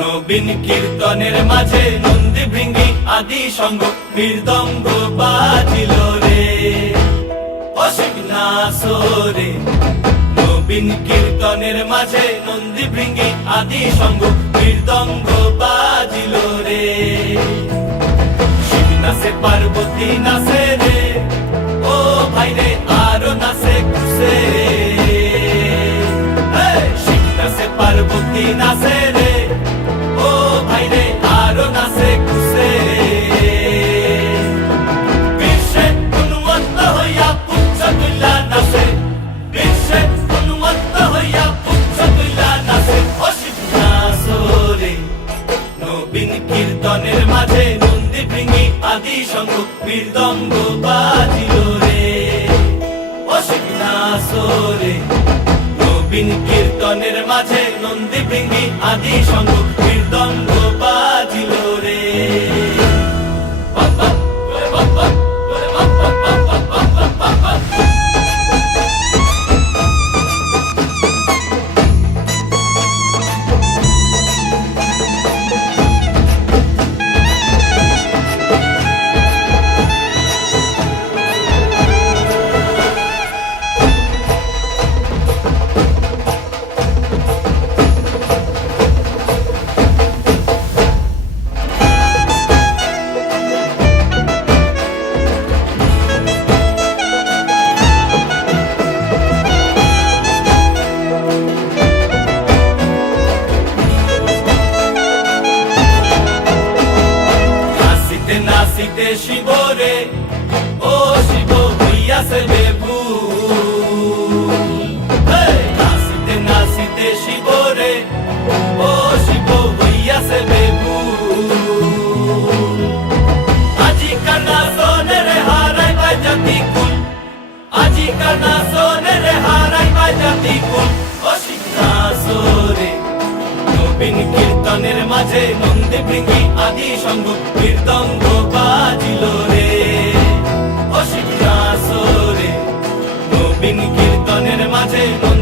নবীন কীর্তনের মাঝে নন্দী ভৃঙ্গি আদি সঙ্গ মৃদঙ্গ বাজিল রে। অসিক না সোরে নবীন কীর্তনের মাঝে নন্দী ভৃঙ্গি আদি সঙ্গ মৃদঙ্গ বাজিল রে। শিব নাচে পার্বতী নাচে রে, ও ভাই রে, আরও নাচে খুশে শিব নাচে পার্বতী নাচে রে। কীর্তনের মাঝে নন্দী ভৃঙ্গি আদি সঙ্গ বীরদঙ্গ বাজিল রে। অসিত নাচরে নবীন কীর্তনের মাঝে নন্দী ভৃঙ্গি আদি সঙ্গ বীরদঙ্গ বাজিল নাচিতে শিবরে ও শিব হইয়াছে হেই! নাচিতে নাচিতে শিবরে ও শিব হইয়াছে কীর্তনের মাঝে নন্দে ভৃঙ্গি আদি সঙ্গ কীর্তঙ্গ বাজিল রে। অশিক্ষা সোরে নবীন কীর্তনের মাঝে নন্দী